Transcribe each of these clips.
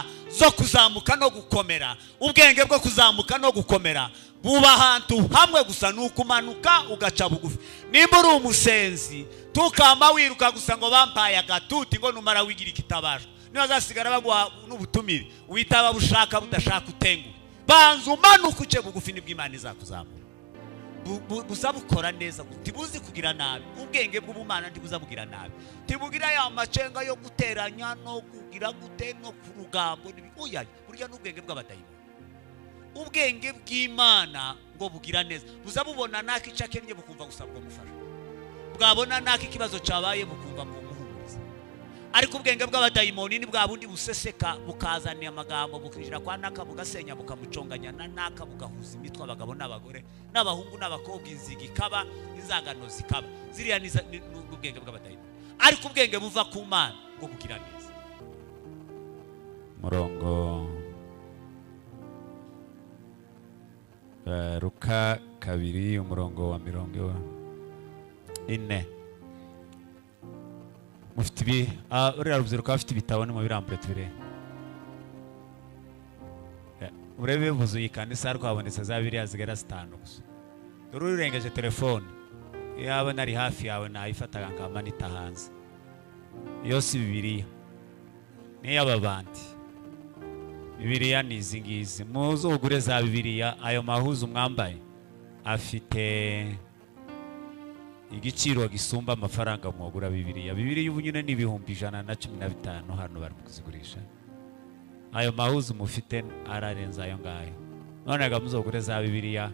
imbaraga zo kuzamuka no gukomera, ubwenge bwo kuzamuka no gukomera buba ahantu hamwe gusa, nukumanuka ugaca bugufi. Nimba uri umusenzi tukama wiruka gusa ngo bampaye agatuti ngo numara wigira ikitabasha, niba zasigara bagwa n'ubutumire witaba bushaka budashaka utengu, banza umanuka uce bugufi nibwo Imana izakuzamura. Buza bukora neza, tibuzi kugira nabi, ubwenge bw'ubumana ntibuza bugira nabi, tibugira ya macenga yo guteranya no kugira gute no ku rugambo oya, burya n'ubwenge bw'abadayimoni. Ubwenge bw'Imana ngo bugira neza, buza bubona naki cakennye bukumva gusabwa mufasha, bwabona naki kibazo cabaye bukumva ngo muhumuriza. Ariko ubwenge bw'abadayimoni ni bwa bundi buseseka bukazaniye amagambo, bukijira kwa naka bugasenya bukamuconganya na naka, bugahuza imitwe abagabo n'abagore n'abahungu n'abakobwa, inzigi kaba inzangano zikaba, ziriya n'ubwenge bw'abadayimoni. Ariko ubwenge buva ku Mana ngo bugira neza. Murongo Luka 2 umurongo wa 40. Mufite ibi uriya rubyiruko bafite ibitabo ni mu birambure tubire. Urebe buzuye kanisa rwabonetse za Bibiliya zigera 5 gusa. Dore urengeje telefone yaba nari hafi yawe nayifataga nkamanita hanze. Iyo si Bibiliya ni y'ababandi. Bibiliya ni izingizi, muzugure za Bibiliya. Ayo mahuzu mwambaye afite igiciro gisumba amafaranga mwogura Bibiliya. Bibiliya ubu nyine ni 115 hano bari kuzigurisha. Ayo mahuzu mufite ararenza ayo ngayo. None muzogure za Bibiliya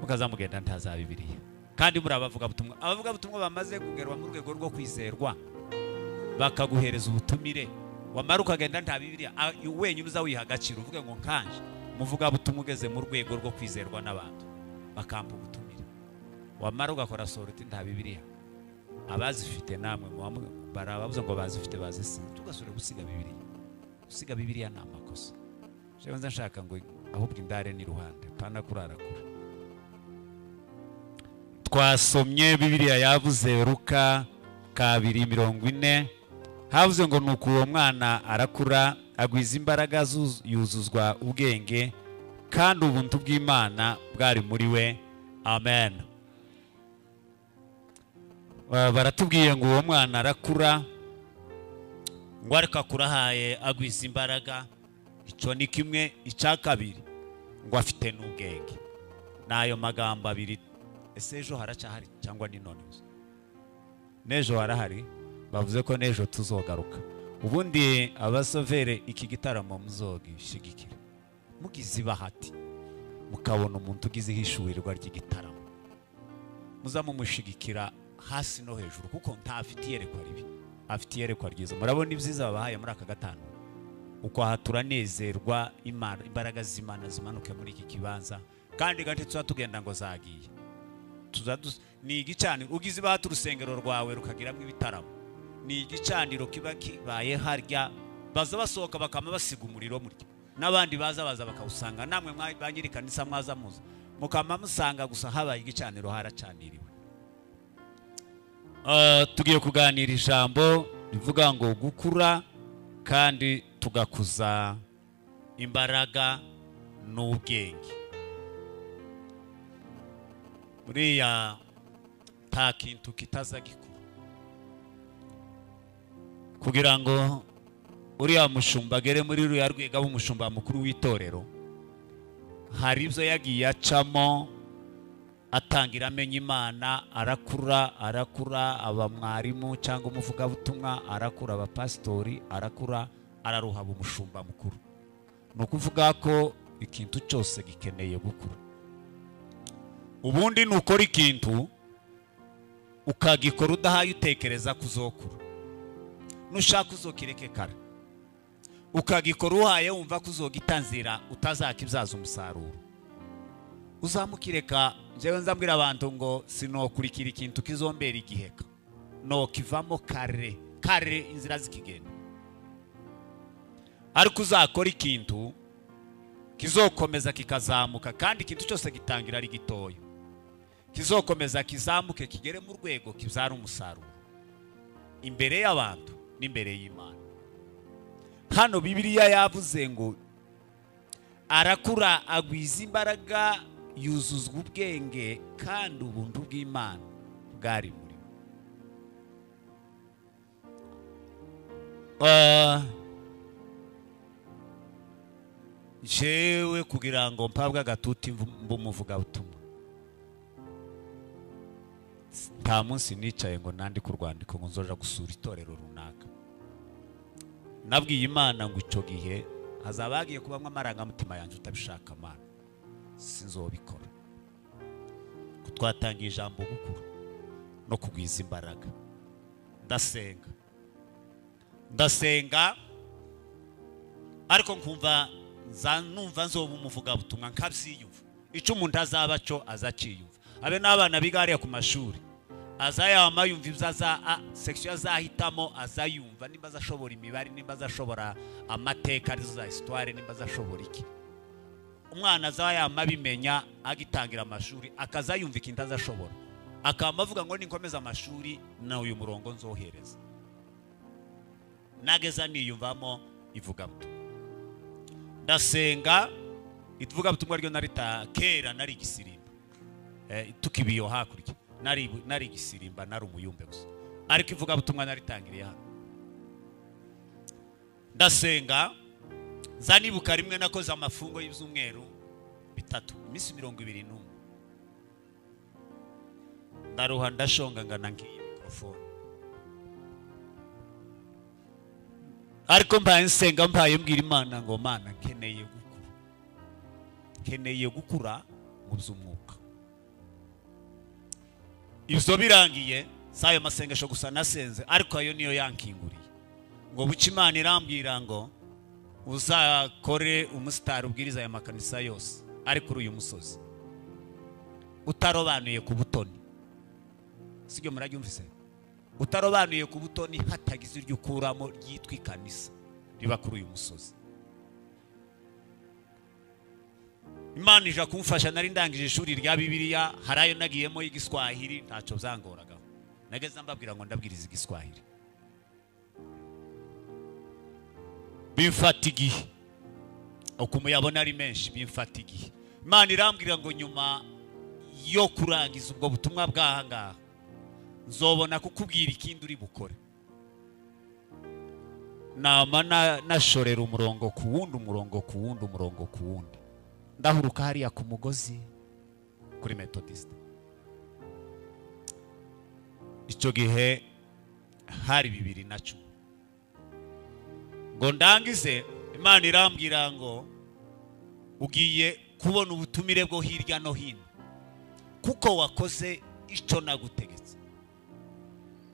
mukazamugenda ntaza Bibiliya. Kandi muri abavuga butumwa, abavuga butumwa bamaze kugerwa mu rwego rwo kwizerwa, bakaguhereza ubutumire, wamara ukagenda nta Bibiliya wenyine uza wiha agaciro uvuge ngo nkanje muvuga butumwa ugeze mu rwego rwo kwizerwa n'abantu, bakampa ubutumire, wamara ugakora sorti nta Bibiliya. Abazifite namwe barabavuze ngo bazifite bazisi, tugasore gusiga Bibiliya. Gusiga Bibiliya ni amakosa. Jewe nzashaka ngo ahubwo indare ni ruhande pana kurara kure. Twasomye Bibiliya yavuze Luka 2:40, havuze ngo nuko uwo mwana arakura agwiza imbaraga yuzuzwa ubwenge, kandi ubuntu bw'Imana bwari muri we. Amen. Baratubwiye ngo uwo mwana arakura, ngo ariko akurahaye agwiza imbaraga. Icyo ni kimwe. Icya kabiri ngo afite n'ubwenge. Nayo magambo abiri. Ese ejo haracyahari cyangwa ni none? Nejo harahari. Bavuze ko nejo tuzogaruka. Ubundi abasovere iki gitaramo muzogishigikira, mugize bahati mukabona umuntu ugize hishurirwa ry'igitaramo, muzamumushigikira hasi no hejuru, kuko ntafite yerekwa ribi, afite yerekwa ryiza. Murabona ibyiza babahaye muri aka gatanu, uko aha turanezerwa, imbaraga z'Imana zimanuke muri iki kibanza. Kandi gati tuza tugenda ngo zagiye ni igicaniro. Ugize bahati urusengero rwawe rukagiramo ibitaramo, ni igicaniro kiba kibaye harya, baza basohoka bakama basiga umuriro muri, n'abandi baza bakawusanga. Namwe banyiri kanisa mwaza muza mukama musanga gusa habaye igicaniro haracaniriwe. Tugiye kuganira ijambo rivuga ngo gukura kandi tugakuza imbaraga n'ubwenge. Buriya nta kintu kitaza gikura. Kugira ngo uriya mushumba agere muri ruya rwego umushumba mukuru w'itorero, hari ibyo yagiye acamo atangira amenya Imana, arakura aba mwarimu cyangwa umuvugabutumwa, arakura aba pastori, arakura araruhaba umushumba mukuru. Ni ukuvuga ko ikintu cyose gikeneye gukura. Ubundi nukora ikintu ukagikora udahaye utekereza kuzokura, nushaka uzokireke kare, ukagikora uhaye wumva kuzogitanzira utazakibyaza umusaruro, uzamukireka. Jewe nzambwira abantu ngo sinokurikira ikintu kizombera igiheka, no kivamo kare inzira zikigenda. Ariko uzakora ikintu kizokomeza kikazamuka, kandi ikintu cyose gitangira ari gitoya, kizokomeza kizamuke kigere mu rwego kizara umusaruro imbere y'abantu n'imbere y'Imana. hano Bibiliya yavuze ngo arakura agwiza imbaraga yuzuzwa ubwenge kandi ubuntu bw'Imana bwari muri jewe kugira ngo mpabwe agatuti mbumuvuga butumwa nta munsi nicaye ngo nandike urwandiko ngo nzoja gusura itorero runaka. Nabwiye Imana ngo ico gihe hazabagiye kubamwe amarangamutima yanjye utabishaka Mana sinzobikora. Twatangiye ijambo gukura no kugwiza imbaraga. Ndasenga ariko nkumva numva nzoba umuvuga butumwa nkabyiyumva ico umuntu azaba cyo azaciyumva. Abe n'abana bigariya ku mashuri azayama yumva ibyaza section azahitamo azayumva nimba azashobora imibare nimba azashobora amateka arizo za histoire nimba azashobora iki. Umwana azayama bimenya agitangira amashuri akazayumva ikintu azashobora akama avuga ngo ninkomeza amashuri na uyu murongo nzohereza. Nageza niyumvamo ivuga buto. Ndasenga ivuga butumwa ryo narita kera nari igisirimba tukibiyo hakurya nari igisirimba nari umuyumbe gusa ariko ivuga butumwa naritangiriye hano. Ndasenga zanibuka rimwe nakoze amafungo y'ibyumweru 3 iminsi 21 ndaruha ndashonga ngana ngiye mikrofone ariko mbaye nsenga mbaye mbwira Imana ngo Mana nkeneye gukura mu by'umwuka. Ibyo birangiye sayo masengesho gusa nasenze ariko ayo niyo yankinguriye ngo buca Imana irambwira ngo uzakore umusitari ubwiriza ya makanisa yose ari kuri uyu musozi utarobanuye ku butoni. Sibyo murabyumvise? Utarobanuye ku butoni hatagize iryo ukuramo ryitwa ikanisa riba kuri uyu musozi. Imana ija kumfasha nari ndangije ishuri rya Bibiliya harayo nagiyemo y'igiswahili ntaco byangoraga. Nageze mbabwira ngo ndabwiriza igiswahili. Bimfata igihe ukumuyabona ari menshi bimfata igihe. Imana irambwira ngo nyuma yo kurangiza ubwo butumwa bwahanga nzobona kukubwira ikindi uri bukore. Nama nashorera umurongo ku wundi ndahuruka hariya ku mugozi kuri Methodist. Icyo gihe hari 2010 ngo ndangize Imana irambwira ngo ugiye kubona ubutumire bwo hirya no hino kuko wakoze ico nagutegetse.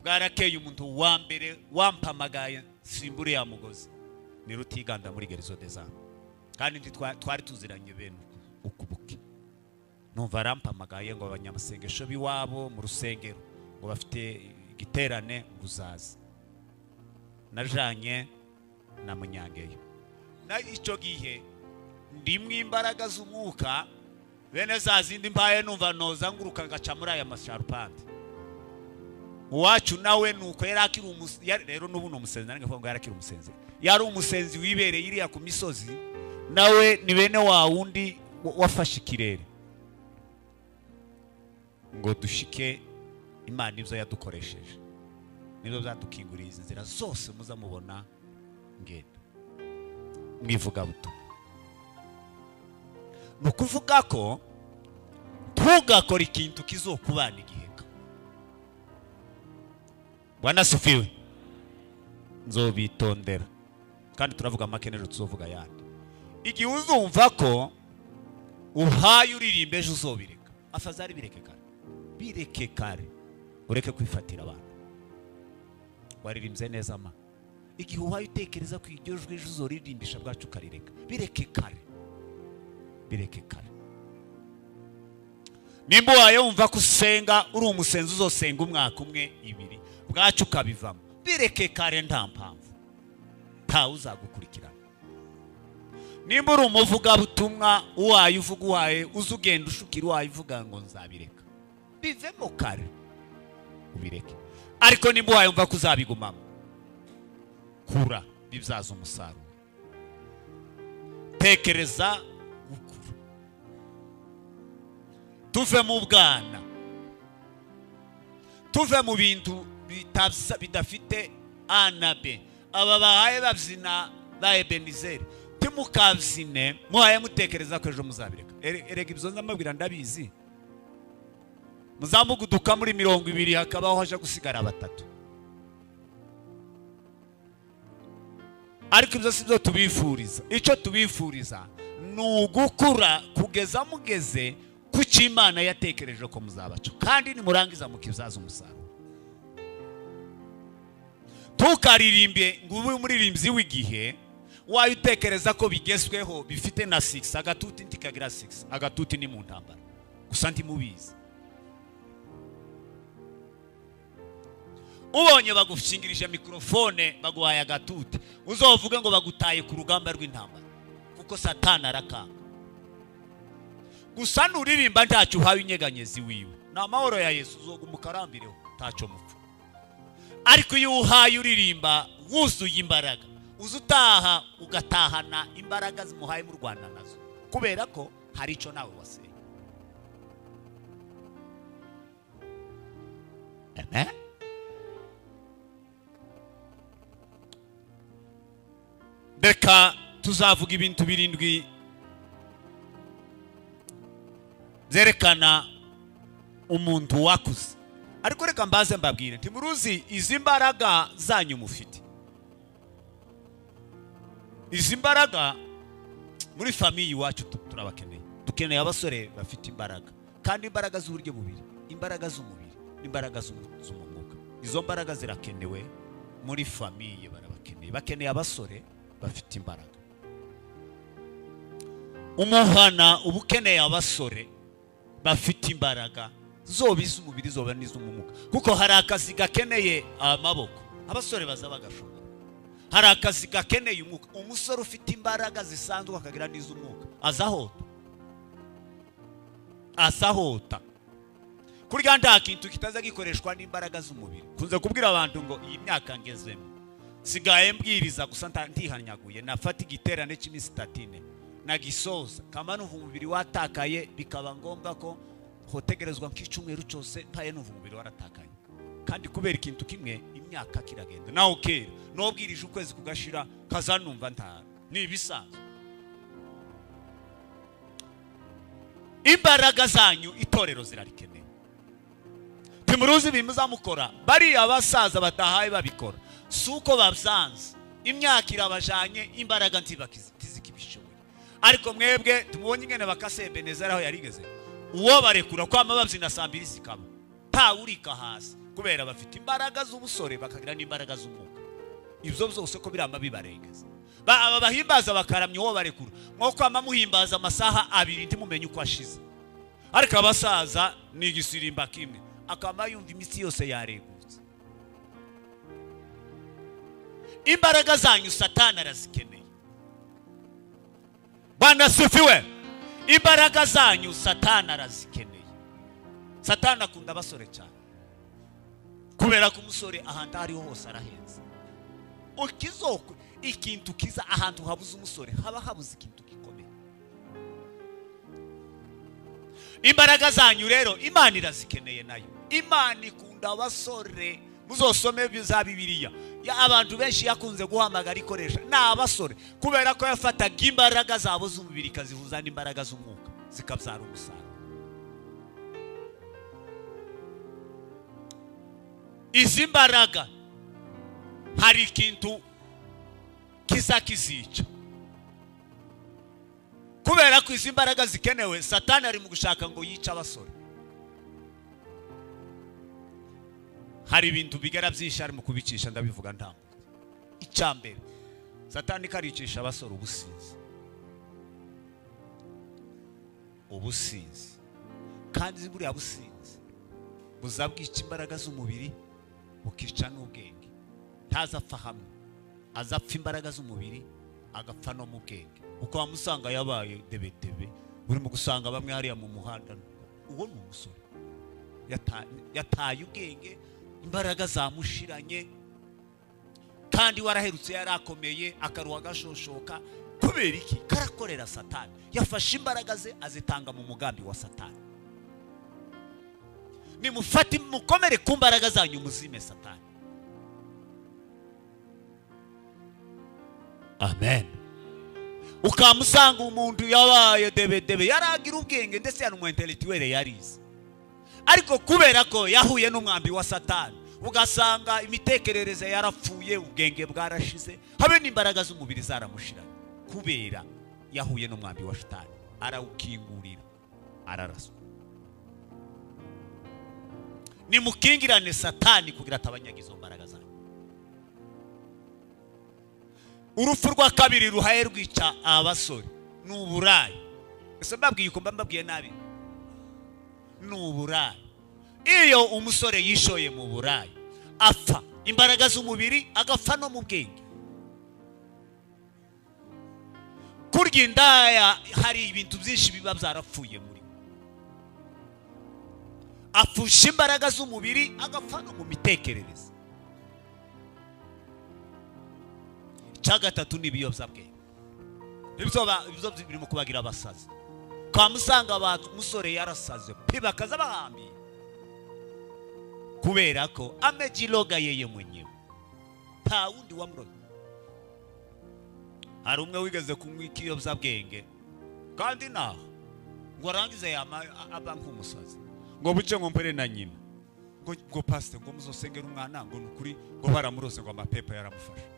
Bwarakeye umuntu wa mbere wampamagaye simbure ya mugozi ni Rutiganda muri Gerizo Dezam kandi twari tuziranye bene ukubuke. Numva arampamagaye ngo abanyamasengesho biwabo mu rusengero ngo bafite igiterane nguzaza. Najanye na Munyangeyo na icyo gihe ndimwe imbaraga z'umwuka bene za zindi mbaye numva noza nguruka ngaca muri aya masharupande. Uwacu nawe nuko yarakira rero n'ubu no umusenzi nange ngo yarakira umusenzi yari umusenzi wibereye iriya ku misozi nawe ni bene wa wundi wafashe ikirere ngo dushike Imana ibyo yadukoresheje nibyo byadukinguriye izi nzira zose muza mubona ngenda mwivuga buto. Nukuvuga ko ntugakora ikintu kizokubana igiheka. Bwana sifiwe. Nzobitondera kandi turavuga makenejo tuzovuga yandi. Igihe uzumva ko uhaye uririmbe ejo uzobireka afazari bireke kare ureke kwifatira abantu. Waririmbye neza ma igihe uhaye utekereza ko iryo jwi ejo uzoririmbisha bwacu karireka bireke kare. Nimba waye wumva kusenga uri umusenzi uzosenga umwaka umwe 2 bwacu kabivamo bireke kare nta mpamvu nta uzagukurikirana. Nimba uri umuvuga butumwa uwaye uvuga uwaye uzugenda ushukira uwaye uvuga ngo nzabireka bivemo kare ubireke. Ariko nimba waye wumva kuzabigumamo kura bibyaza umusaruro. Tekereza gukura, tuve mu bwana, tuve mu bintu bidafite A na B. Aba bahaye babyina ba Ebenizeri, timukabyine muhaye mutekereza ko ejo muzabireka. Erega ibyo ndamubwira ndabizi, muzamuguduka muri 20 hakabaho haje gusigara batatu. Ariko ibyo sibyo tubifuriza. Icyo tubifuriza ni ugukura kugeza mugeze ku cy'Imana yatekereje ko muzabaco, kandi nimurangiza mukibyaza umusaruro. Tukaririmbe ngo ube umuririmbyi w'igihe wayo utekereza ko bigezweho bifite na 6, agatuti ntikagira 6, agatuti ni mu ntambara gusa ntimubizi. Ubonye bagufingirije mikrofone baguhaye agatuti, uzovuge ngo bagutaye ku rugamba rw'intambara, kuko Satani arakanga. Gusa nuririmba ntacyo uhawe inyeganyezi wiwe, na mahoro ya Yesu uzoguma ukarambireho ntacyo mupfa. Ariko iyo uhaye uririmba wuzuye imbaraga, uzutaha ugatahana imbaraga zimuhaye mu Rwanda nazo, kubera ko hari ico nawe waseye. Amen. Reka tuzavuga ibintu 7 zerekana umuntu wakuze. Ariko reka mbaze mbabwire, ntimuruzi izi mbaraga zanyu mufite. Izi mbaraga muri famiye iwacu turabakeneye. Dukeneye abasore bafite imbaraga, kandi imbaraga z'uburyo bubiri, imbaraga z'umubiri n'imbaraga z'umwuka. Izo mbaraga zirakenewe muri famiye, barabakeneye. Bakeneye abasore bafite imbaraga. Umuhana ubukeneye abasore bafite imbaraga, zoba iz'umubiri zoba n'iz'umwuka, kuko hari akazi gakeneye amaboko, abasore baza bagashobora. Hari akazi gakeneye umwuka, umusore ufite imbaraga zisanzwe akagira n'iz'umwuka azahota. Kurya nta kintu kitaza gikoreshwa n'imbaraga z'umubiri. Kunze kubwira abantu ngo iyi myaka ngezemo sigaye mbwiriza gusa ntihanyaguye, nafata igiterane cy'iminsi 30 nagisoza, kama numva umubiri watakaye bikaba ngombwa ko hotegerezwa nk'icyumweru cyose mpaye numva umubiri waratakaye. Kandi kubera ikintu kimwe imyaka kiragenda, naho kera nobwirije ukwezi kugashira kazanumva nta ni ibisanzwe. Imbaraga zanyu itorero zirarikeneye. Timuruzi bimuzamukora bari abasaza batahaye babikora, suko babyanze, imyaka irabajanye, imbaraga ntizikibishoboye. Ariko mwebwe tumubonye ingene bakase Ebenezeri aho yarigeze, uwo barekura kwama babyina 2 zikaba nta urika hasi, kubera bafite imbaraga z'ubusore bakagira n'imbaraga z'umwuka. Ibyo byose ko biramba bibarengeza. Aba bahimbaza bakaramya uwo barekura, nko kwama muhimbaza amasaha 2 ntimumenye uko ashize. Ariko abasaza ni igisirimba kimwe, akama yumva imitsi yose yaregutse. Imbaraga zanyu Satani arazikeneye. Bwana sifiwe. Imbaraga zanyu Satani arazikeneye. Satani akunda abasore cyane, kubera ko umusore ahantu ariho hose arahenze. Ukizoko ikintu kiza ahantu habuze umusore haba habuze ikintu gikomeye. Imbaraga zanyu rero Imana irazikeneye nayo. Imana ikunda abasore. Muzosome za Bibiliya, ya abantu benshi yakunze guhamagara ikoresha na abasore, kubera ko yafataga imbaraga zabo z'umubiri kazihuza n'imbaraga z'umwuka zikabyara umusaruro. Izi mbaraga hari ikintu kizica, kubera ko izi mbaraga zikenewe. Satani ari mu gushaka ngo yice abasore. Hari ibintu bigera byinshi ari mu kubicisha, ndabivuga ntambuka. Icyambere, Satani karicisha abasore ubusinzi. Kandi buriya businzi buzabwica imbaraga z'umubiri bukica n'ubwenge. Ntazapfa hamwe, azapfa imbaraga z'umubiri agapfa no mu bwenge. Uko wamusanga yabaye debetebe, uri mu gusanga bamwe hariya mu muhanda, uwo ni umusore yataye ubwenge, imbaraga zamushiranye. kandi waraherutse yarakomeye akaruha gashoshoka. Kubera iki? Karakorera Satani. Yafashe imbaraga ze azitanga mu mugambi wa Satani. Nimufate mukomere ku mbaraga zanyu muzime Satani. Amen. Ukamusanga umuntu yabaye debe yaragira ubwenge ndetse ya n'umuntellectuel yarize, ariko kubera ko yahuye n'umwambi wa Satani ugasanga imitekerereze yarapfuye, ubwenge bwarashize, habe n'imbaraga z'umubiri zaramushira kubera yahuye n'umwambi wa Satani. Arawukingurira araraswa. Nimukingirane Satani kugira atabanyagiza imbaraga zanyu. Urupfu rwa kabiri ruhaye rwica abasore n'uburayi. Ese mbabwiye uko mbabwiye nabi? N'uburayi. Iyo umusore yishoye mu burayi apfa imbaraga z'umubiri agapfa no mu bwenge. Kurya indaya hari ibintu byinshi biba byarapfuye muri. Apfusha imbaraga z'umubiri agapfa no mu mitekerereze. Gatatu n'ibiyobyabwenge. Ibyo birimo kubagira abasazi. Kamusanga umusore yarasaze pe bakaza bahambiye kubera ko amejiloga yeye mwenyewe, nta wundi wamroga. Hari umwe wigeze kunywa ikiyobyabwenge kandi naho ngo arangize aba nk'umusazi, ngo buce ngo mpere na nyina, ngo pastor ngo muzosengera umwana ngo nukuri ngo baramurose ngo amapepa yaramufasha.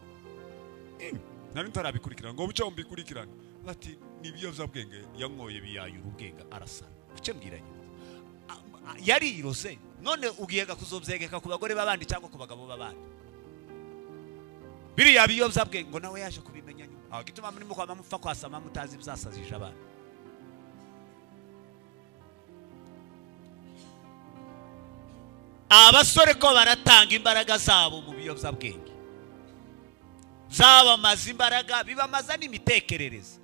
Nari ntarabikurikirana ngo buce mbikurikirana ati nibiyobyabwenge yankoye biyayura ubwenge arasara. Buce mbwiranye yarirose, none ugiyega kuzobyegeka ku bagore babandi cyangwa ku bagabo babandi. Biriya biyobyabwenge ngo nawe yaje kubimenya nyuma. Gituma muri mu kwama mupfa kwasama mutazi bizasazije abana. Abasore ko baratanga imbaraga zabo mu biyobyabwenge, zaba mazi imbaraga bibamaza n'imitekerereze.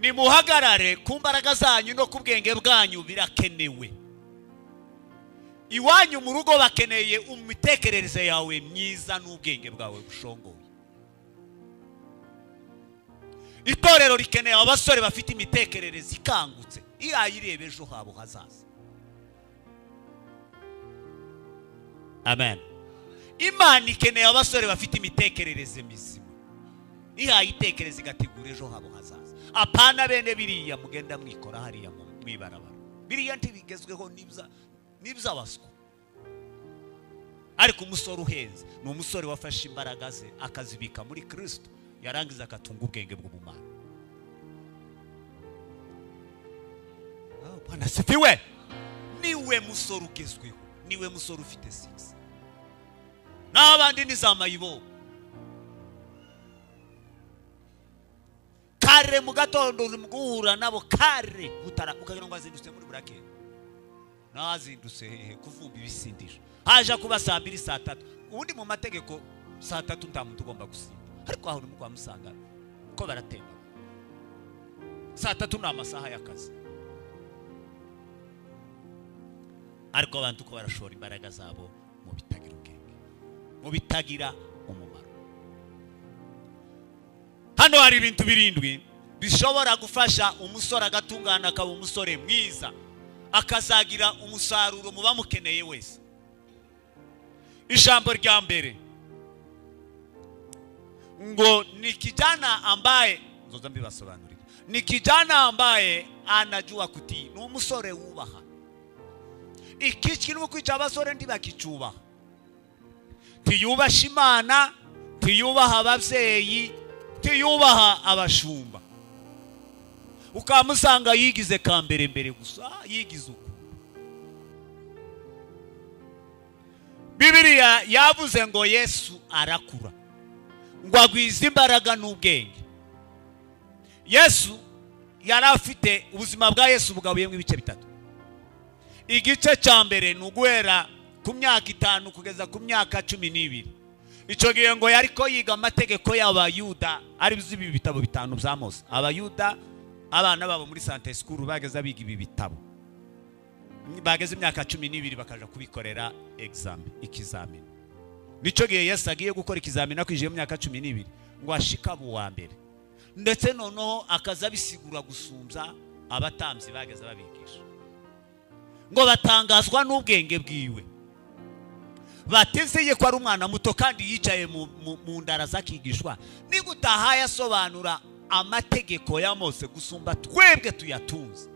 Nimuhagarare ku mbaraga zanyu no ku bwenge bwanyu birakenewe. Iwanyu mu rugo bakeneye umitekerereze yawe myiza n'ubwenge bwawe bushongoye. Itorero rikeneye abasore bafite imitekerereze ikangutse, irayirebe ejo habo hazaza. Amen. Imana ikeneye abasore bafite imitekerereze mizima, irayitekereza igategura ejo habo hazaza. Apana bene biriya mugenda mwikora hariya mwibarabara. Biriya ntibigezweho nibza baswa. Ariko umusore uhenze ni umusore wafashe imbaraga ze akazibika muri Kristo, yarangiza akatunga ubwenge bw'ubumana. Bwana sifiwe. Niwe musore ugezweho, niwe musore ufite 6. N'abandi ni za mayibo. Kare mu gatondo muguhura nabo kare butara ukagira ngo azindutse muri burake. Nazindutse hehe kuvumba ibisindisha. Haje kuba saa 2 saa 3. Ubundi mu mategeko saa 3 ntamuntu ugomba gusinda. Ariko aho nimukwa musanga ko baratemba. Saa 3 n'amasaha y'akazi. Ariko abantu ko barashora imbaraga zabo mu bitagira ubwenge, mu bitagira umumaro. Hano hari ibintu birindwi bishobora gufasha umusore agatungana akaba umusore mwiza, akazagira umusaruro mu bamukeneye wese. Ijambo rya mbere ngo ni kijana ambaye, nzoza mbibasobanurira, ni kijana ambaye anajua kutii, ni umusore wubaha. Iki kintu kwica abasore ndibakicubaha. Tiyubasha Imana, tiyubaha abavyeyi, tiyubaha abashumba. Ukamusanga yigize kambere mbere gusa, yigize uko. Bibiliya yavuze ngo Yesu arakura, ngo agwize imbaraga n'ubwenge. Yesu yari afite ubuzima bwa Yesu bugabuyemo ibice bitatu. Igice cya mbere ni uguhera ku myaka 5 kugeza ku myaka 12. Ico gihe ngo yariko yiga amategeko y'Abayuda, ari bizibi bitabo 5 bya Mose. Abayuda abana babo muri Sunday school bageza biga ibi bitabo. bageze imyaka 12 bakaja kubikorera ikizamini. Nico gihe Yesu agiye gukora ikizamini akwije mu myaka 12 ngo ashika buwa mbere, ndetse noneho akaza bisigura gusumbya abatambyi bageze babigisha, ngo batangazwa n'ubwenge bwiwe, batezeye ko ari umwana muto kandi yicaye mu ndara zakigishwa, ni gutaha yasobanura amategeko ya Mose gusumba twebwe tuyatunze,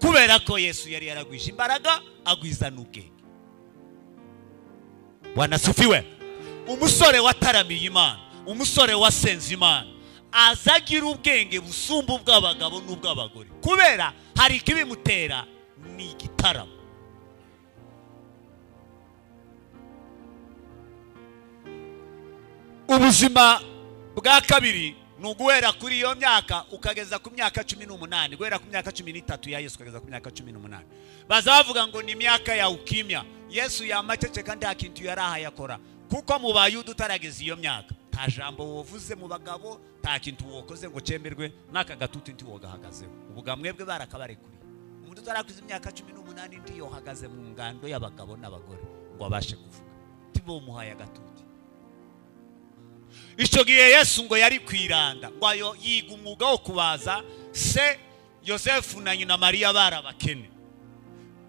kubera ko Yesu yari yaragwisha imbaraga agwiza n'ubwenge. Wanasifiwe. Umusore wataramiye Imana, umusore wasenze Imana, azagira ubwenge busumba ubw'abagabo n'ubw'abagore, kubera hari ikibimutera ni igitaramo. Ubuzima bwa kabiri ni uguhera kuri iyo myaka ukageza ku myaka 18, guhera ku myaka 13 ya Yesu ukageza ku myaka 18. Bazavuga ngo ni imyaka ya ukimya. Yesu yamacece kandi akintu yaraha yakora, kuko mu Bayuda utarageza iyo myaka nta jambo wovuze mu bagabo, nta kintu wokoze ngo cemerwe, naka gatuti nti wogahagazeho. Ubuga mwebwe barakabare kuri umuntu utarakuza imyaka 18 ndi yo hagaze mu ngando y'abagabo n'abagore ngo abashe kuvuga, tibo muhaye agatuti. Ico gihe Yesu ngo yari kwiranda, ngo ayo yiga umwuga wo kubaza. Se Yosefu na nyina Mariya barabakene,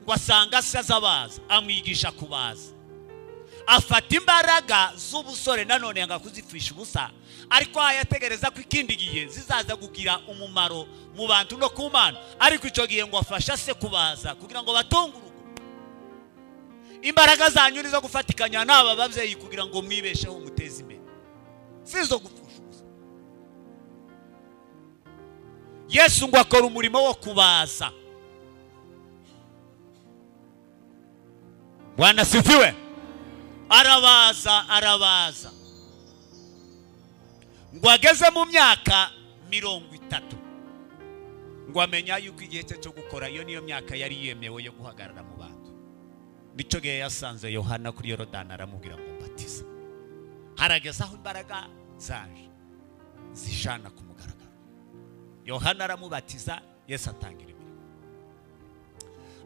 ngo asanga se azabaza, amwigisha kubaza. Afata imbaraga z'ubusore nanone yanga kuzifisha ubusa, ariko ayategereza ko ikindi gihe zizaza kugira umumaro mu bantu no ku Mana. Ariko ico gihe ngo afasha se kubaza kugira ngo batunge urugo. Imbaraga zanyu nizo gufatikanya n'aba bavyeyi kugira ngo mwibesheho muteze imbere, sizo gupfusha ubusa. Yesu ngo akora umurimo wo kubaza. Bwana sifiwe. Arabaza ngo ageze mu myaka 30 ngo amenya yuko igihe cyo gukora iyo niyo myaka yari yemewe yo guhagarara mu bantu. Nico gihe yasanze Yohana kuri Yorodani aramubwira ngo mbatiza. Harageze aho imbaraga zaje zishana ku mugaragaro, Yohana aramubatiza, Yesu atangira imirimo.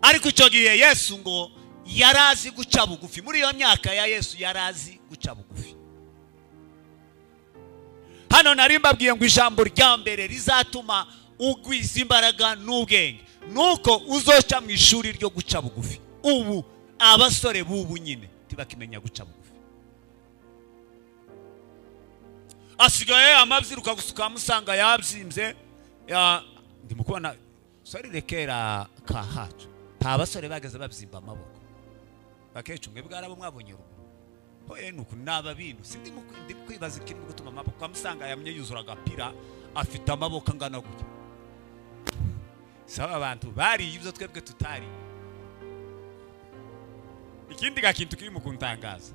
Ariko icyo gihe Yesu ngo yarazi guca bugufi. Muri iyo myaka ya Yesu yarazi guca bugufi. Hano narimbabwiye ngo ijambo rya mbere rizatuma ugwiza imbaraga n'ubwenge nuko uzoca mu ishuri ryo guca bugufi. Ubu abasore bubu nyine tibakimenya guca bugufi. Asigaye amabyiruka gusuka musanga yabyimbye, ndimukubona sori rekera kahacu. Ta basore bageze babyimba amaboko. Bakecunge bwarabo mwabonye urugo. Hoye nuko naba bintu sindi kwibaza ikintu gutuma amaboko amusanga yamye yuzura agapira afite amaboko angana gutya. Saba abantu bari ibyo twebwe tutari. Ikindi gakintu kiri mu kuntangaza,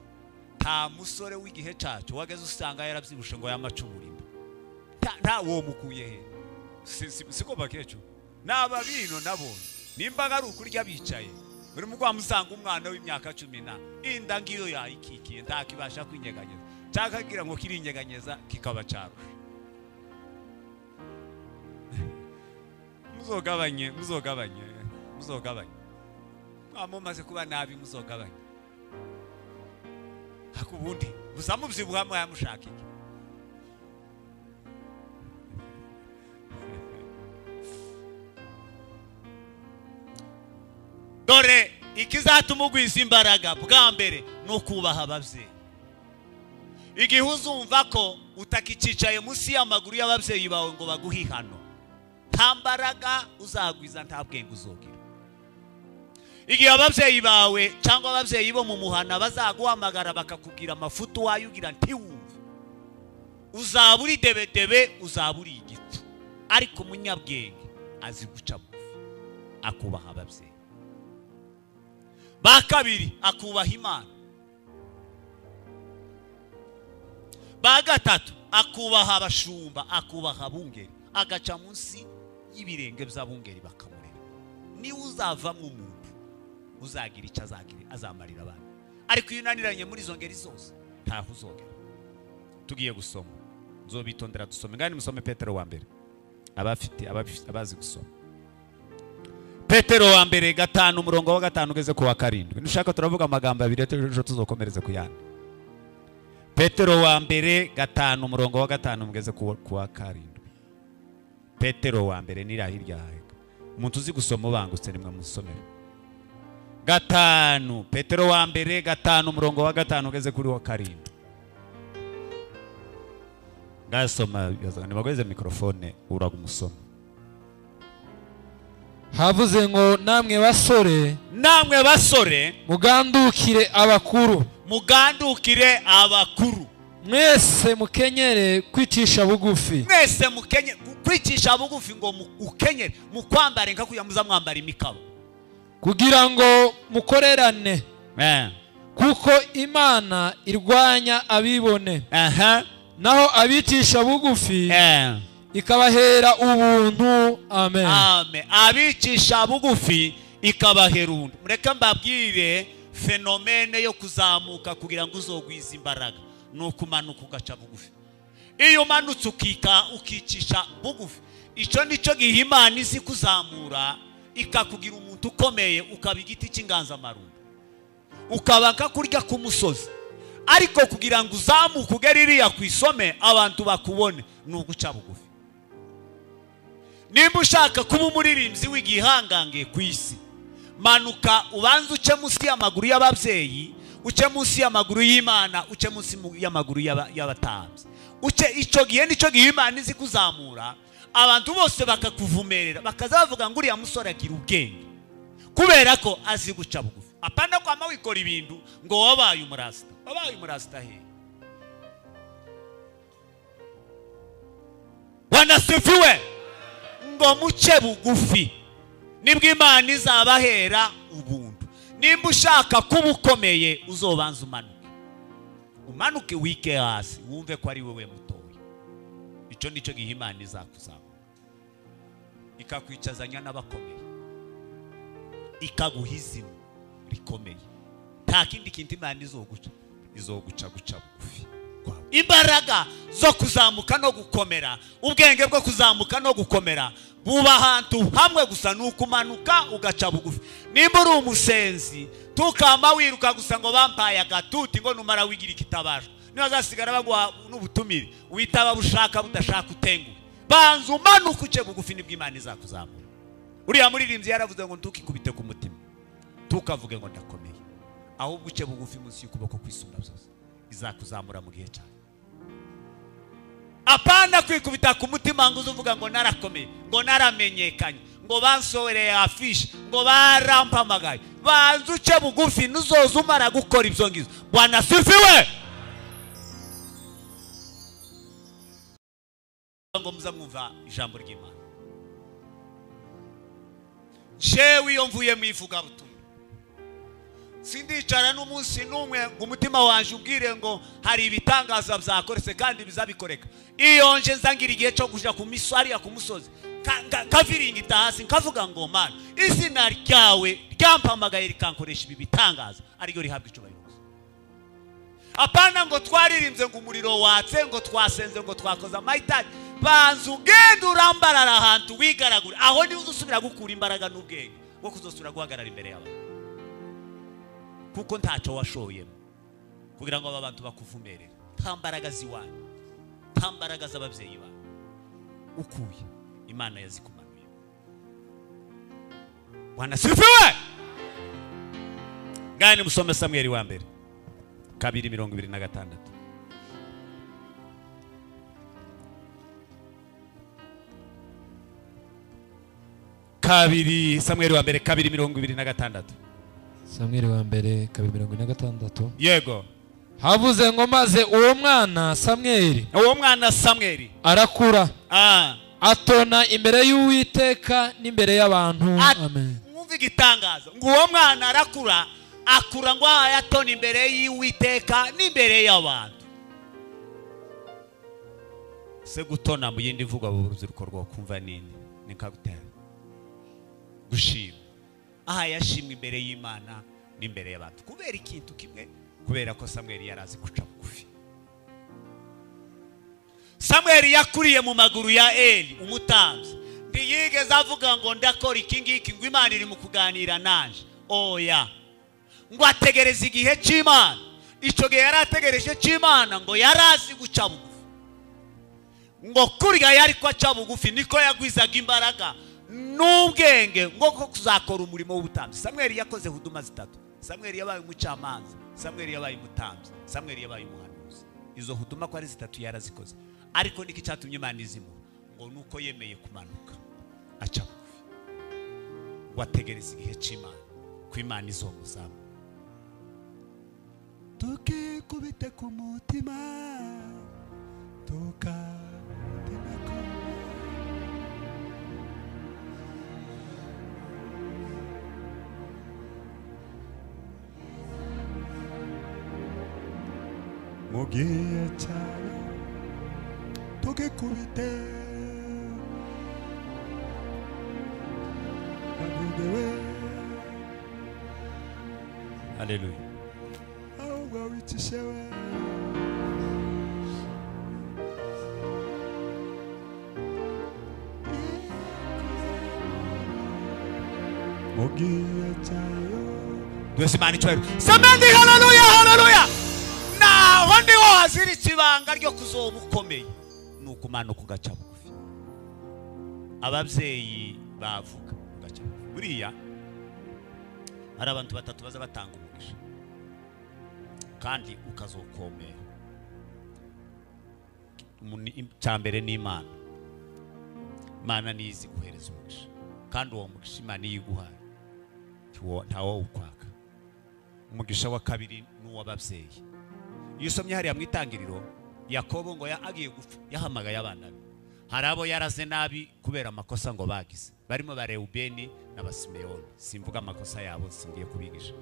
nta musore w'igihe cyacu wageze usanga yarabyibushe ngo yamacuburimba. Nta wo mukuye he? Siko bakecu naba bino nabonye nimbaga ari ukurya bicaye buri mugwa musanga umwana w'imyaka 10 inda ngiyo yayikikiye ntakibasha kwinyeganyeza, cyakagira ngo kirinyeganyeza kikaba cyaro. Muzogabanye amumaze kuba nabi, muzogabanye hakubundi muzamubyibuha mwa yamushaka iki. Dore ikizatuma ugwiza imbaraga bwa mbere no kubaha abavyeyi. Igihe uzumva ko utakicaye munsi y'amaguru y'abavyeyi bawe ngo baguhihano, nta mbaraga uzagwiza, nta bwenge uzogira. Igihe abavyeyi bawe cyangwa abavyeyi bo mu muhana bazaguhamagara bakakubwira amafutu wayugira ntiwumve, uzaburi debedebe, uzaburi igitu. Ariko umunyabwenge azi guca bugufi, akubaha abavyeyi. Ba kabiri akubaha Imana. Ba gatatu akubaha abashumba, akubaha abungeri, agaca munsi y'ibirenge by'abungeri bakamurera. Ni uzavamo umuntu uzagira icyo azamarira abantu. Ariko iyo unaniranye muri izo ngeri zose ntaho uzogera. Tugiye gusoma, nzobitondera dusome. Ngani musome Petero wa mbere, abazi gusoma. Petero wa mbere 5 umurongo wa 5 ugeze ku wa 7. Nushaka turavuga amagambo abiri ejo tuzokomereze kuyana. Petero wa mbere 5 umurongo wa 5 ugeze ku wa 7. Petero wa mbere ni rahirya haye. Umuntu uzi gusoma ubangutse nimwe musomera. 5 Petero wa mbere 5 umurongo wa 5 ugeze kuri wa 7. Gasoma nibagweze mikrofone uragumusoma. Havuze ngo namwe basore mugandukire abakuru mwese mukenyere kwicisha bugufi ngo ukenyere mukwambare nka kuyamuza mwambara imikabo kugira ngo mukorerane kuko Imana irwanya abibone naho abicisha bugufi ikabahera ubuntu. Amen. Amen. Abicisha bugufi ikabahera ubuntu. Mureka mbabwire fenomene yo kuzamuka kugira ngo uzogwiza imbaraga no kumanuka ugaca bugufi. Iyo umanutse ukicisha bugufi, ico nico gihe Imana izi kuzamura ikakugira umuntu ukomeye, ukaba igiti cy'inganza marumba, ukabaka kurya ku musozi. Ariko kugira ngo uzamuke ugere iriya kwisome abantu bakubone no guca bugufi. Nimba ushaka kuba umuririmbyi w'igihangange ku isi, manuka ubanze uce munsi y'amaguru y'ababyeyi, uce munsi y'amaguru y'Imana, uce munsi y'amaguru y'abatambyi. Uce ico gihe nico gihe Imana izi kuzamura, abantu bose bakakuvumerera, bakaza bavuga ngo uriya musore agira ubwenge kubera ko azi guca bugufi. Apana kwama wikora ibintu ngo wabaye umurasta he. Wanasifiwe. Ngo muce bugufi nibwo Imana izabahera ubuntu. Nimba ushaka kuba ukomeye uzobanza umanuke wike hasi wumve ko ari wewe mutoya. Ico nico gihe Imana izakuzamura ikakwicazanya n'abakomeye, ikaguha izina rikomeye. Nta kindi kintu Imana izoguca guca bugufi. Imbaraga zo kuzamuka no gukomera, ubwenge bwo kuzamuka no gukomera buba ahantu hamwe gusa nukumanuka ugaca bugufi. Nimba uri umusenzi tukama wiruka gusa ngo bampaye agatuti ngo numara wigira ikitabasha, niyo zasigara bagwa n'ubutumire witaba bushaka budashaka utengure. Banza umanuka uce bugufi nibwo Imana izakuzamura. Uriya muririmbyi yaravuze ngo ntukikubite ku mutima, tukavuge ngo ndakomeye, ahubwo uce bugufi munsi y'ukuboko kwisumba byose izakuzamura mu gihe cyane. Apana kwikubita ku mutima ngo uzuvuga ngo narakomeye, ngo naramenyekanye, ngo bansowereye afishe, ngo barampamagaye. Banza uce bugufi nuzoza umara gukora ibyo ngizo. Bwana sifiwe. Ngo muzamwumva ijambo ry'Imana. Jewe iyo mvuye mu ivugabutumwa sindicara n'umunsi n'umwe ngo umutima wanje ubwire ngo hari ibitangaza byakoretse kandi bizabikoreka. Iyo nje nzangira igihe cyo kuja ku miswari ya ku musozi kaviringita hasi nkavuga ngo Mana izina ryawe ryampamagaye rikankoresha ibi bitangaza ariyo rihabwa icubahiro. Apana ngo twaririmbye ngo umuriro watse, ngo twasenze, ngo twakoza mayitani. Banza ugenda urambarara ahantu wigaragura, aho ni uzusubira gukura imbaraga n'ubwenge bwo kuzosubira guhagarara imbere yawe, kuko ntaco washoyemo kugira ngo abantu bakuvumerere. Nta mbaraga ziwanyu, nta mbaraga z'ababyeyi bawe ukuye, Imana yazikumanuye. Bwana sifiwe. Ngani musome Samueli wa mbere 2:26. Samueli wa mbere 2:26. Samueli wa mbere 2:26. Yego. Havuze ngo maze uwo mwana Samueli arakura atona imbere y'Uwiteka n'imbere y'abantu. Amen. Mwumva igitangaza ngo uwo mwana arakura ngo ayatona imbere y'Uwiteka n'imbere y'abantu. Se gutona mu yindi mvugo urubyiruko rwo kumva nini nikagutera gushima. Aha yashimwe imbere y'Imana n'imbere y'abantu kubera ikintu kimwe, kubera ko Samueli yarazi guca bugufi. Samueli yakuriye mu maguru ya Eli umutambyi. ntiyigeze avuga ngo ndakora iki ngiki ngo Imana iri mu kuganira nanje. Oya, ngo ategereze igihe cy'Imana. Icyo gihe yari ategereje cy'Imana ngo yarazi guca bugufi. Ngo kurya yari ko aca bugufi niko yagwizaga imbaraga n'ubwenge ngo kuzakora umurimo w'ubutambyi. Samweli yakoze huduma zitatu. Samweli yabaye umucamanza, Samweli yabaye umutambyi, Samweli yabaye umuhanuzi. Izo huduma ko ari zitatu yarazikoze. Ariko niki cyatumye Imana izimuha? Ngo nuko yemeye kumanuka aca bugufi. Wategereza igihe cy'Imana ko Imana izomuzama. Tukikubite ku mutima tukatinako mugiye cyane tukikubite abudewe. Haleluya. Duhese Imana icyubahiro. Samedi, haleluya, haleluya. Naho ndiho haziritse ibanga ryo kuzoba ukomeye ni ukumanuka ugaca bugufi. Ababyeyi bavuga ugaca bugufi. Buriya hari abantu batatu baza batanga umugisha kandi ukazokomera. Cyambere ni Imana. Imana nizi guhereza umugisha kandi uwo mugisha Imana yiguhaye ntawo ukwaka. Umugisha wa kabiri n'uw'ababyeyi. Iyo usomye hariya mu itangiriro, Yakobo ngo agiye gupfa yahamagaye abana be. Hari abo yaraze nabi kubera amakosa ngo bagize, barimo ba Reubeni n'Abasimeyoni. Simvuga amakosa yabo, singiye kubigisha.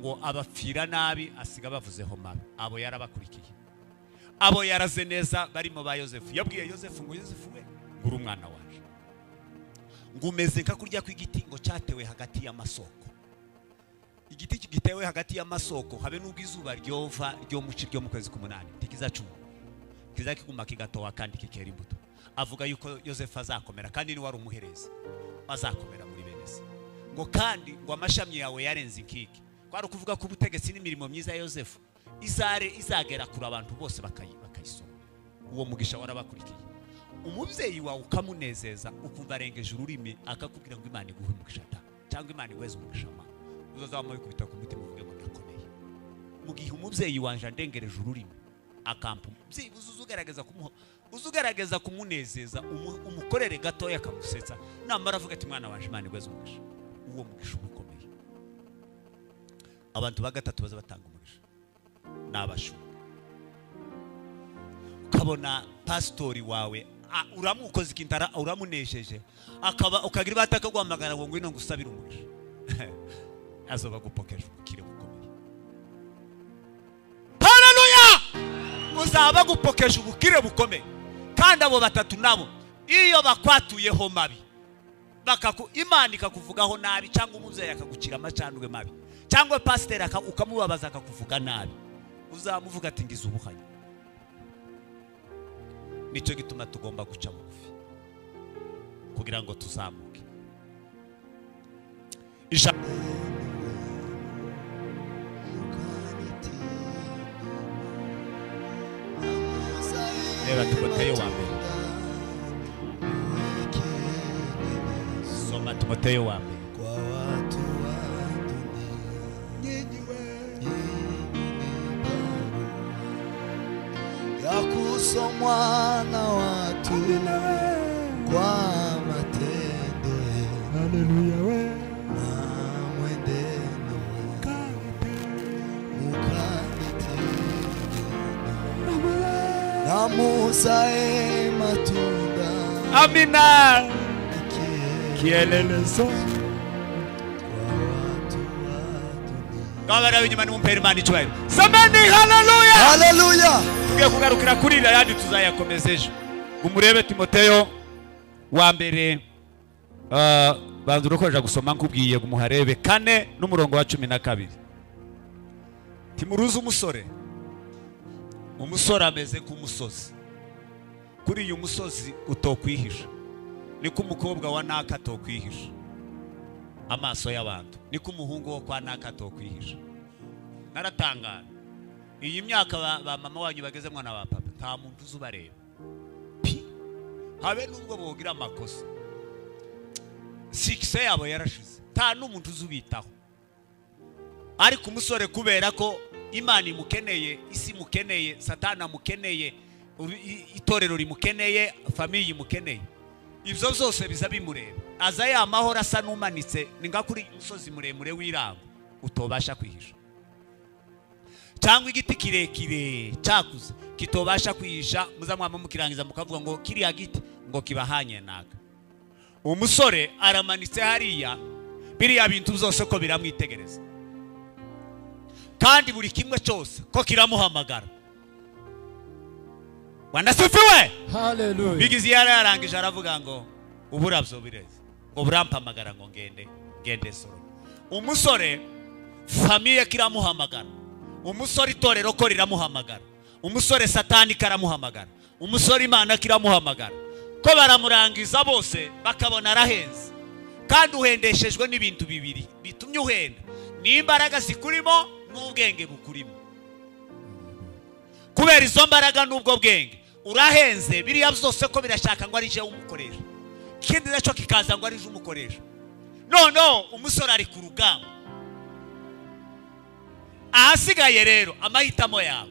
Ngo abapfira nabi asiga bavuzeho mabi. Abo yarabakurikiye. Abo yaraze neza barimo ba Yosefu. Yabwiye Yosefu ngo Yosefu we ngura umwana waje. Ngo umeze nka kurya kw'igiti ngo cyatewe hagati y'amasoko. Igiti gitewe hagati y'amasoko habe n'ubwo izuba ryova ryo muci ryo mu kwezi k'umunani tikizacuma. Kizakiguma kigatowa kandi kikera imbuto. Avuga yuko Yosefu azakomera kandi ni wari umuhereza. Azakomera muri benesi. Ngo kandi ngo amashami yawe yarenze inkiki. Kwari kuvuga ko ubutegetsi n'imirimo myiza ya Yosefu izagera kuri abantu bose bakayisoma. Uwo mugisha warabakurikiye. Umubyeyi wawe ukamunezeza ukumva arengeje ururimi akakubwira ngo Imana iguhe umugisha cyangwa Imana igweze umugisha. Uzazama bikubita ku mutima uvuge ngo ndakomeye. Mu gihe umubyeyi wanje andengereje ururimi akampa uzugerageza kumunezeza umukorere gatoya akamusetsa namara avuga ati mwana wanje Imana igweze umugisha. Uwo mugisha ukomeye. Abantu bagatatu baza batanga umugisha n'abashu. Ukabona pastori wawe uramukoze ikintara uramunesheje akaba ukagira bataka guhamagara ngo ngwino ngusabira umugisha. Azoba gupokeje ubukire bukomeye. Haleluya! Uzaba gupokeje ubukire bukomeye. Kandi abo batatu nabo iyo bakwatuyeho mabi Imana ikakuvugaho nabi cyangwa umubyeyi akagucira amacandwe mabi cyangwa pasiteri ukamubabaza akakuvuga nabi, uzamuvuga ati ngize ubuhanya. Nicyo gituma tugomba guca bugufi kugira ngo tuzamuke. Reba Timoteyo wa mbere. Soma Timoteyo wa mbere. Yakusomwa na watu kwa matendo. Haleluya we. Na mwendeno na muzae matunda. Amina. Kielelezo. Kabara binyuma n'umpera Imana icyubahiro. Sameni haleluya. Haleluya. Tugiye kugarukira kuri ira yandi tuzayakomezeje. Umurebe Timoteyo wa mbere banza urukoje gusoma nkubwiye gumuharebe 4 n'umurongo wa 12. Timuruza umusore. Umusore ameze ku musozi. Kuri uyu musozi utokwihisha. niko umukobwa wa naka atokwihisha amaso y'abantu, niko umuhungu wo kwa naka atokwihisha. Naratangara iyi myaka ba mama wanyu bagezemo na ba papa, nta muntu uzubareba habe nubwo bogira amakosa, sikise yabo yarashize, nta n'umuntu uzubitaho. Ariko umusore kubera ko Imana imukeneye, isi imukeneye, Satana mukeneye, itorero rimukeneye, famiye imukeneye, ibyo byose biza bimureba, aza ya mahoro asa n'umanitse ninga kuri umusozi muremure w'Irango utobasha kwihisha, cyangwa igiti kirekire cyakuze kitobasha kwihisha. Muzamwama mukirangiza mukavuga ngo kiriya giti ngo kibahanye naga. Umusore aramanitse hariya, biriya bintu byose ko biramwitegereza, kandi buri kimwe cyose ko kiramuhamagara. Wanasifiwe, haleluya. Bigize yararangije aravuga ngo uburabyo bireze, ngo burampamagara ngo ngende soro. Umusore famiye kiramuhamagara, umusore itorero ko riramuhamagara, umusore Satani karamuhamagara, umusore Imana kiramuhamagara, ko baramurangiza bose bakabona arahenze. Kandi uhendeshejwe n'ibintu bibiri bitumye uhenda, n'imbaraga zikurimo n'ubwenge bukurimo. Kubera izo mbaraga n'ubwo bwenge urahenze, biriya byose ko birashaka ngo ari je umukoresha, kindi nacyo kikaza ngo ari je umukoresha. No, umusore ari ku rugamba, ahasigaye rero amahitamo yawe.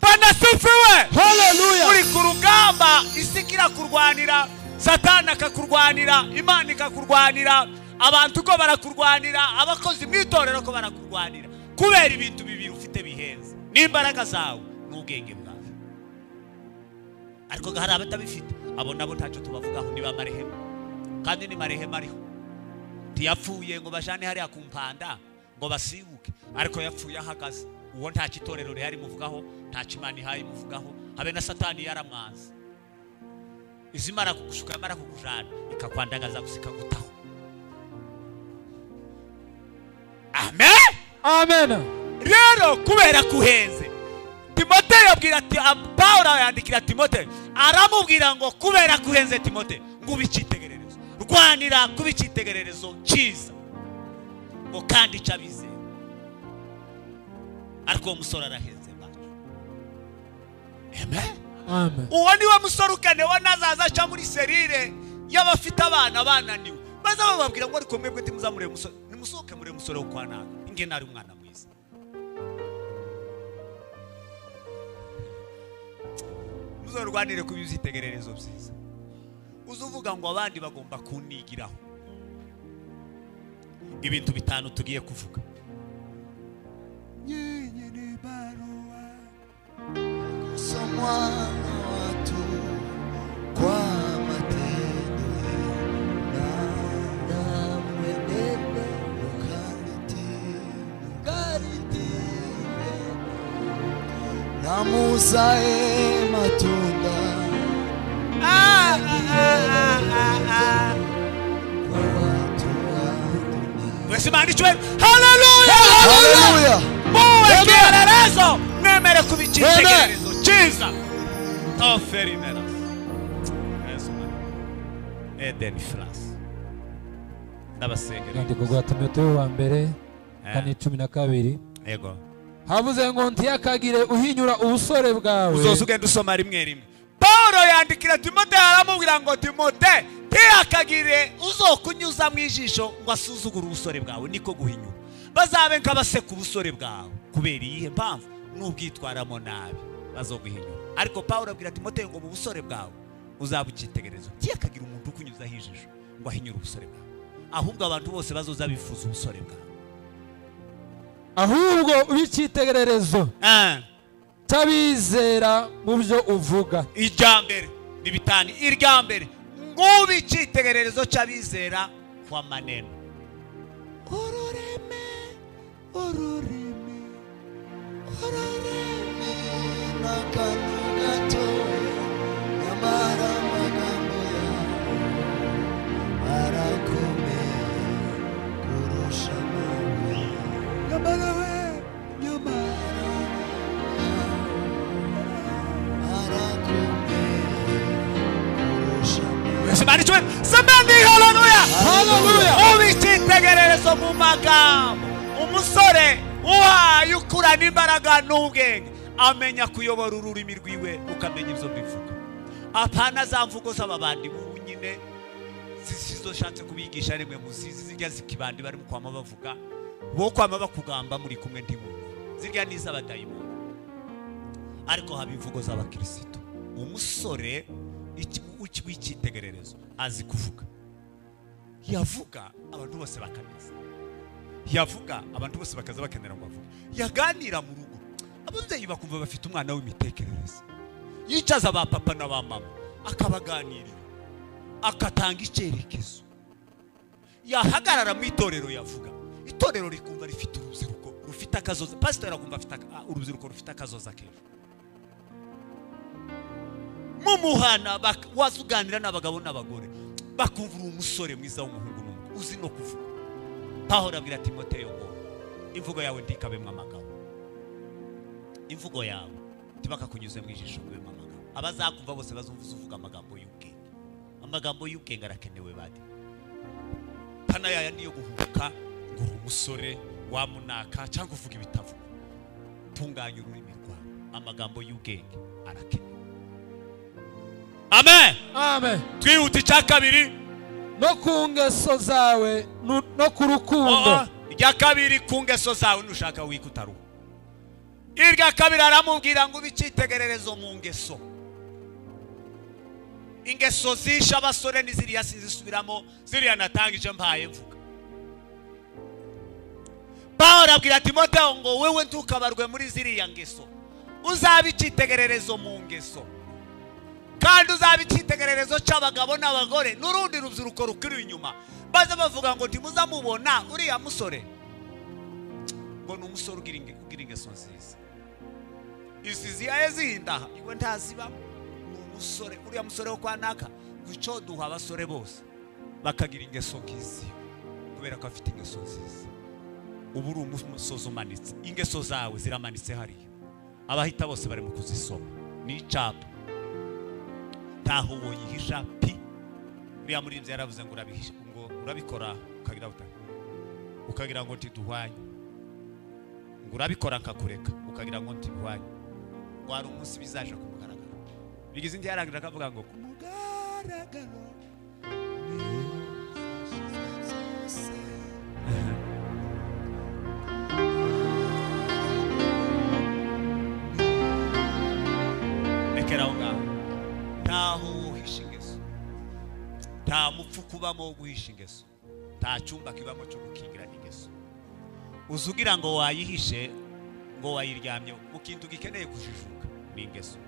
Banasifiwe, haleluya. Uri ku rugamba, isi kirakurwanira, Satana akakurwanira, Imana ikakurwanira, abantu ko barakurwanira, abakozi mwitorero ko barakurwanira, kubera ibintu bibiri ufite bihenze, n'imbaraga zawe n'ubwenge bwawe. Ariko hari abatabifite, abo nabo ntacyo tubavugaho, niba marehema. Kandi ni marehema ariho, ntiyapfuye ngo bajane hariya ku mpanda ngo basibuke, ariko yapfuye ahagaze. Uwo nta kitorero rihari muvugaho, nta Imana ihaye muvugaho, habe na Satani yaramwanze. Izimara kugushuka, yamara kukujana ikakwandagaza gusika gutaho. Amen, amen. Rero kubera kuhenze, Timoteyo yabwira ati, Paulo yandikira Timoteyo aramubwira ngo kubera kuhenze Timoteyo ngo ubicitegererezo, rwanira kubicitegererezo cyiza ngo kandi cyabize. Ariko umusore arahenze bacu. Amen, amen. Uwo niwe musore ukenewe nazaza cya muri serire y'abafite abana bananiwe, baza bababwira ngo ariko mwebwe timuzamure musore, nimusohoke muri musore wo kwa naka, inge nari umwana mwiza. Muzorwanire kubizitegererezo byiza, uzuvuga ngo abandi bagomba kunigiraho. Ibintu bitanu tugiye kuvuga. Nyenyene baruwa Mwana watu kwa matendo na mwenendo ukariti na muzae matunda kwa watu wa dunia. Wesimani chwe, haleluya, haleluya. Muwe kielelezo, nemere kubichitegererezo cyiza. Toferi meras. Eden flas. Nabasengera. Kandi kugwa Timoteyo wa mbere 4:12. Yego. Havuze ngo ntiyakagire uhinyura ubusore bwawe. Uzosugenda usoma rimwe rimwe. Paulo yandikira Timoteyo aramubwira ngo Timoteyo ntiyakagire uzokunyuza mu ijisho ngo asuzugure ubusore bwawe, niko guhinyura. Bazabe nk'abaseka ubusore bwawe kubera iyihe mpamvu n'ubwitwaramo nabi bazoguhinyura. Ariko Paulo abwira Timoteyo ngo mu busore bwawe uzabucyitegerezo, ntiyakagira umuntu ukunyuza ijisho ngo ahinyure ubusore bwawe, ahubwo abantu bose bazoza bifuza ubusore bwawe, ahubwo ubicitegererezo cyabizera mu byo uvuga. Ijambere ni bitani, iryambere ngo ubicitegererezo cyabizera kwa maneno. Ororeme n'akantu gatoya nyamara amagambo yawe arakomeye kurusha amabuye. Nyamara arakomeye simari cyo samani haleluya Haleluya. ubicitegererezo mu magambo umusore uhaye ukurana imbaraga n'ubwenge amenya kuyobora ururimi rwiwe ukamenya ibyo bivuga apana za mvugo z'ababandi nyine zishatse kubigisha rimwe muzizi zijya zikibandi bari mu kwama bavuga bo kwama bakugamba muri kumwe ndi muntu zirya n'iz'abadayimoni ariko haba imvugo z'abakristo umusore w'icyitegererezo azi kuvuga yavuga abantu bose bakaneza yavuga abantu bose bakaza bakenera ngo avuge yaganira mu rugo ababyeyi bakumva bafite umwana w'imitekerereze yicaza ba papa na ba mama akabaganirira akatanga icyerekezo yahagarara mu itorero yavuga itorero rikumva rifite urubyiruko rufite akazoza pastor akumva afite urubyiruko rufite akazoza kejo mu muhana wazuganira n'abagabo n'abagore bakumva uri umusore mwiza w'umuhungu n'umwe uzi no kuvuga Pawulo abwira Timoteyo ngo imvugo yawe ndikabemwa amagabo imvugo yawe tibakakunyuze mu ijisho kubemwa amagabo abazakumva bose bazumva uvuga amagambo y'ubwenge amagambo y'ubwenge arakenewe badi pana yaya niyo guhubuka ngo uri umusore wamunaka cyangwa uvuga ibitavuga tunganya ururimi rwawe amagambo y'ubwenge arakenewe amen Amen. twihuta icya kabiri No ku ngeso zawe no ku rukundo. irya kabiri ku ngeso zawe nushaka wikutaruha irya kabiri aramubwira ngo ubicitegererezo mu ngeso ingeso zisha abasore n'iziriya sizisubiramo ziriya natangije mpaye mvuga Pawulo abwira Timoteyo ngo wewe ntukabarwe muri ziriya ngeso uzabicitegererezo mu ngeso kandi uzabicitegererezo cy'abagabo n'abagore n'urundi rubyiruko rukiri inyuma baza bavuga ngo ntimuzamubona uriya musore ngo ni umusore ugira ingeso nziza izi ziyaye zihindaha iwe ntazibamo ni umusore uriya musore wo kwa naka guco duha abasore bose bakagira ingeso nk'izi kubera ko afite ingeso nziza ubu uri umusozi umanitse ingeso zawe ziramanitse hariya abahita bose bari mu kuzisoma ni icapa taho wo yihisha pi uriya murinzi yaravuze ngo urabihisha ngo urabikora ukagira ngo ntiduhwanye ngo urabikora nkakureka ukagira ngo ntiduhwanye ngo hari umunsi bizaje ku mugaragaro bigize indi yarangira akavuga ngo ku mugaragaro ekera ngaho ntaho uhisha ingeso nta mupfu kubamo wo guhisha ingeso nta cyumba kibamo cyo gukingirana ingeso uzugira ngo wayihishe ngo wayiryamye mu kintu gikeneye kujijuka ni ingeso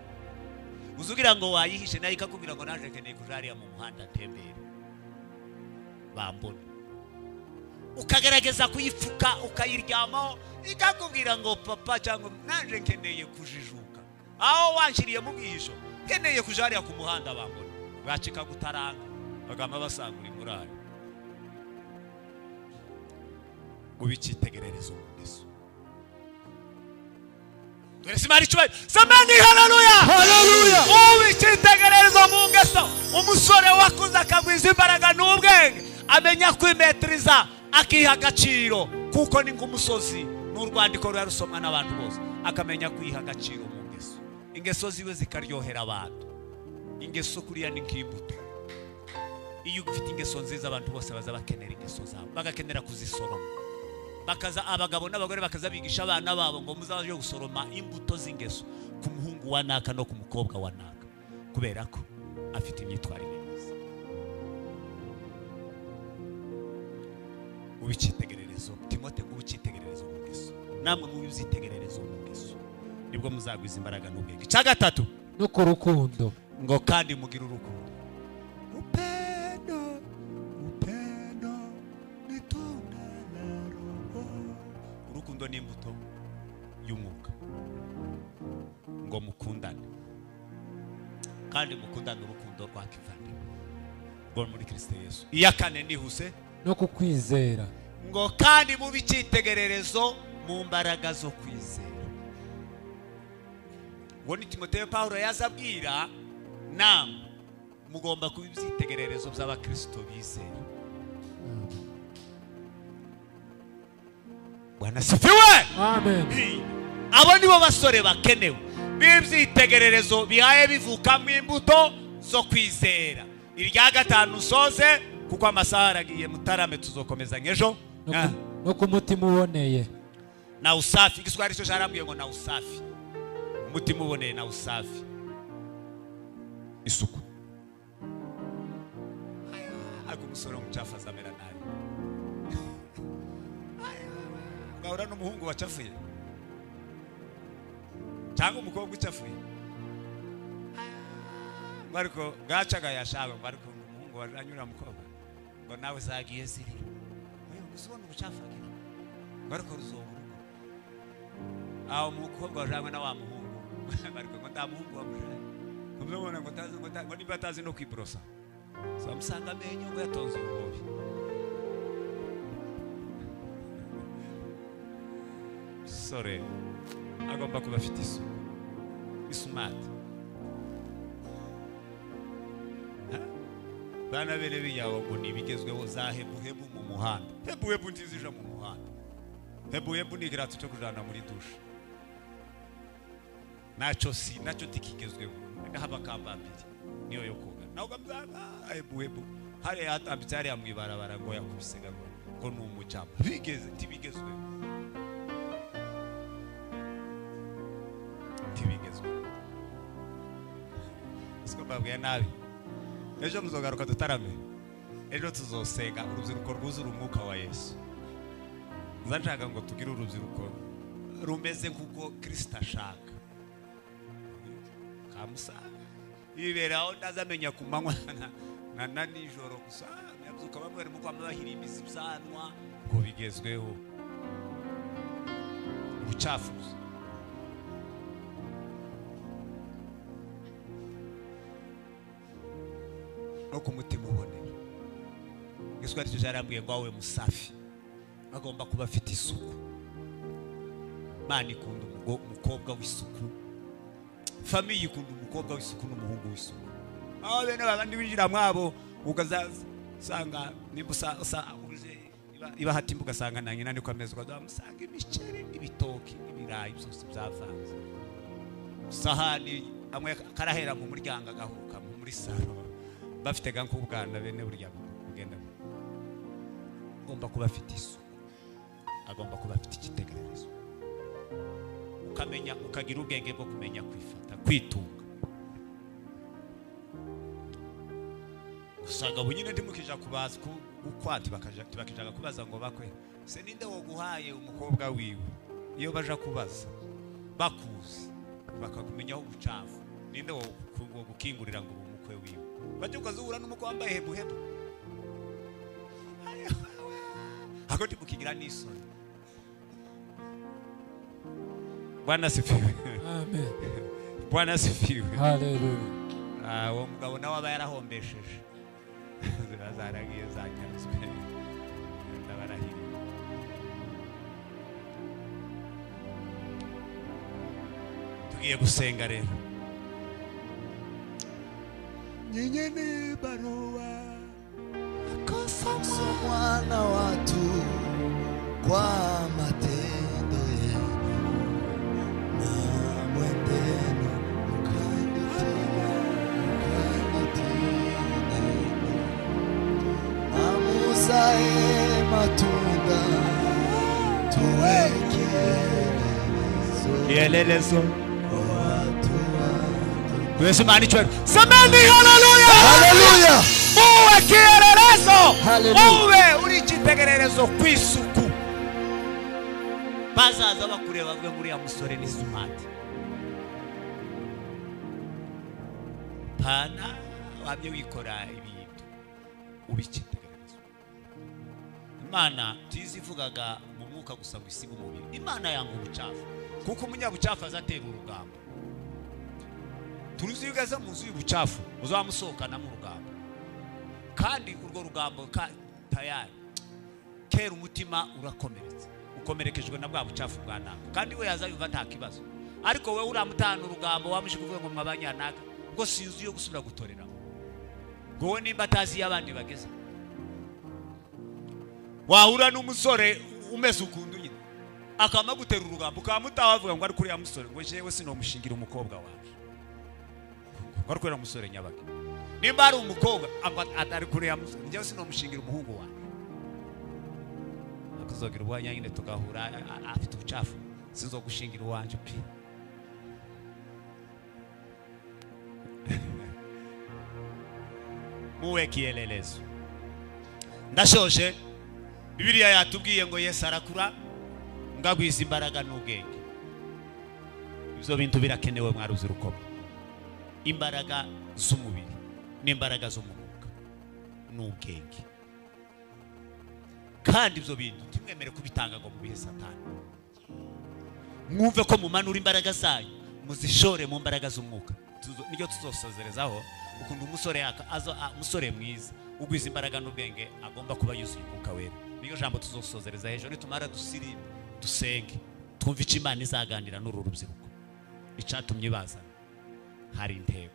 uzugira ngo wayihishe nayo ikakubwira ngo naje keneye kujariya mu muhanda tembere bambone ukagerageza kuyipfuka ukayiryamaho ikakubwira ngo papa cyangwa naje keneye kujijuka aho wanshiriye mu bwihisho keneye kujariya ku muhanda bambone bwacika gutaranga bagama basangura imurari ubicitegererezo mu ngeso dore simari cyo samani haleluya Haleluya. ubicitegererezo mu ngeso umusore wakuze akagwiza imbaraga n'ubwenge amenya kwimetriza akiha agaciro kuko ni ngumusozi n'urwandiko rurusomwa n'abantu bose akamenya kwiha agaciro mu ngeso ingeso ziwe zikaryohera abantu ingeso kuriya ni nk'imbuto iyo ufite ingeso nziza abantu bose baza bakenera ingeso zabo bagakenera kuzisoroma bakaza abagabo n'abagore bakaza bigisha abana babo ngo muzaje gusoroma imbuto z'ingeso ku muhungu wa naka no ku mukobwa wa naka kubera ko afite imyitwarire myiza ubicitegererezo Timote ubicitegererezo mu ngeso namwe mubizitegererezo mu ngeso nibwo muzagwiza imbaraga n'ubwenge cya gatatu No ku rukundo. ngo kandi mugira urukundo upendo ni tunda la roho urukundo ni imbuto y'umwuka ngo mukundane kandi mukundane urukundo rwa kivandimwe ngo muri Kristo Yesu iya kane nihuse No ku kwizera. ngo kandi mu bicitegererezo mu mbaraga zo kwizera ngo ni Timoteyo Pawulo yazabwira namwe mugomba kuba ibyitegererezo by'abakristo bizera. Bwana sifiwe. Amen. Abo nibo basore bakenewe b'ibyitegererezo bihaye bivukamo imbuto zo kwizera. Irya gatanu soze kuko amasaha aragiye, mutarame tuzokomeza ngejo. No ku mutima uboneye Na usafi, Igiswahili cyo jarambwiye ngo na usafi. Umutima uboneye na usafi. Isuku. Ako musoro mucafa zamera nabi. Ngahura n'umuhungu wacafuye. Cyangwa umukobwa ucafuye. Mariko gacaga yashaka, mariko umuhungu waranyura mukobwa. Ngo nawe zagiye ziri. Oyo gusubona ubucafagira. Mariko ruzoburugo. Aho umukobwa wajanywe na wa muhungu. Mariko ngo nda muhungu wamujanye. Kumubona ngo tazi ngo niba tazi no kwibrosa. So musanga amenyo ngo yatonze urubobi. Sore agomba kuba afite isuku. Smart. Bana bere biyawo ngo nibigezweho za hebu mu muhanda. Hebu ntizija mu muhanda. Hebu ni gratis cyo kujana muri dushe. Nacho tikigezweho. Haba kambambiri niyo yo koga. Naho gamzaga hebu. Hare hatambitse hare amwibarabara ngo yakubisega ngo n'umucama. Bigeze tibigezweho. Siko babwiye nabi. Ejo muzogaruka dutarame. Ejo tuzosenga urubyiruko rwuzura umwuka wa Yesu. Nzanshaka ngo tugire urubyiruko rumeze kuko Kristo ashaka. Kamusa. Iberaho ndazamenya kumanywa na nijoro gusa. Yavuka bamwe mu kwa bahirimiza ibyanwa ngo bigezweho. Ubucafu. No kumutima uboneye. Igiswahili cyo jarambwiye ngo awe musafi agomba kuba afite isuku. Mana ikunda umukobwa w'isuku, famille ikunda umukobwa w'isuku n'umuhungu w'isuku. Aho bene babandi binjira mwabo ukazasanga nimbusa uje iba hati mbuga sanga nange nani kwameza ukazamusanga imiceri n'ibitoki n'ibirayi byose byavanze. Sahani amwe karahera mu muryango agahuka muri saro. Bafite gankubwana bene burya kugenda. Agomba kuba afite isuku. Agomba kuba afite ikitegererezo. Ukamenya ukagira ubwenge bwo kumenya kwifata, kwitunga. Usanga bunyine ndimukija kubaza ukwati bakija kubaza ngo bakwe. Se ninde wo guhaye umukobwa wiwe? Iyo baja kubaza bakuzi bakakumenya aho gucafu. Ninde wo gukingurira ngo umukwe wiwe? Bajye ukazura n'umuko wambaye hebu. Ako tibukigira n'isoni. Bwana sifiwe. Amen. Bwana sifiwe. Hallelujah. Uwo mugabo nawe aba yarahombesheje. Ziragiye zanyazwe. Ndabarahiri. Tugiye gusenga rero. Nyenyeni barua akasomwa na watu kwa matendo yenu na mwendenu amuzae matunda tuwe kielelezo Yesu mani chwe. Sameni haleluya. Haleluya. Muwe kielelezo. Haleluya. Muwe uri kitegererezo kwisuku. Bazaza bakureba bwe muri ya musore ni smart. Pana wabye wikora ibintu ubikitegererezo. Imana tizivugaga mu mwuka gusa ngo isiga umubiri. Imana yanga ubucafu. Kuko umunyabucafu azatera urugamba. Turuzigaza muzu y'ubucafu uzamusohokana mu rugambo. Kandi urwo rugambo tayari kera umutima urakomeretse. Ukomerekejwe na bwa bucafu bwa naka. Kandi we yaza yumva nta kibazo. Ariko we uramutana urugambo wamushikuvuga ngo mwabanyanaga ngo sinzi yo gusubira gutorera. wowe nimba atazi y'abandi bageze wahura n'umusore umeze ukundu nyine akama gutera urugamba ukamutaha avuga ngo ari kuri ya musore ngo jewe sinomushingira umukobwa wawe ngo ari kuri ya musore nyabaga nimba ari umukobwa atari kuri ya musore njyewe sinomushingira umuhungu wawe akuzogira ubwanya nyine tugahura afite ubucafu sinzogushingira uwanje pe muwe kielelezo ndashoje Bibiliya yatubwiye ngo Yesu arakura ngagwiza imbaraga n'ubwenge ibyo bintu birakenewe mwaruzi rukomo imbaraga z'umubiri n'imbaraga zo mu mwuka n'ubwenge kandi ibyo bintu timwemere kubitanga ngo mubihe Satani mwumve ko mumanura imbaraga zayo muzishore mu mbaraga z'umwuka niyo tuzosozerezaho ukuntu umusore mwiza ugwiza imbaraga n'ubwenge agomba kuba yuzuye umwuka wera niyo jambo tuzosozereza hejuru nitumara dusiribe dusenge twumva icyo Imana izaganira n'uru rubyiruko icatumye bazana hari intego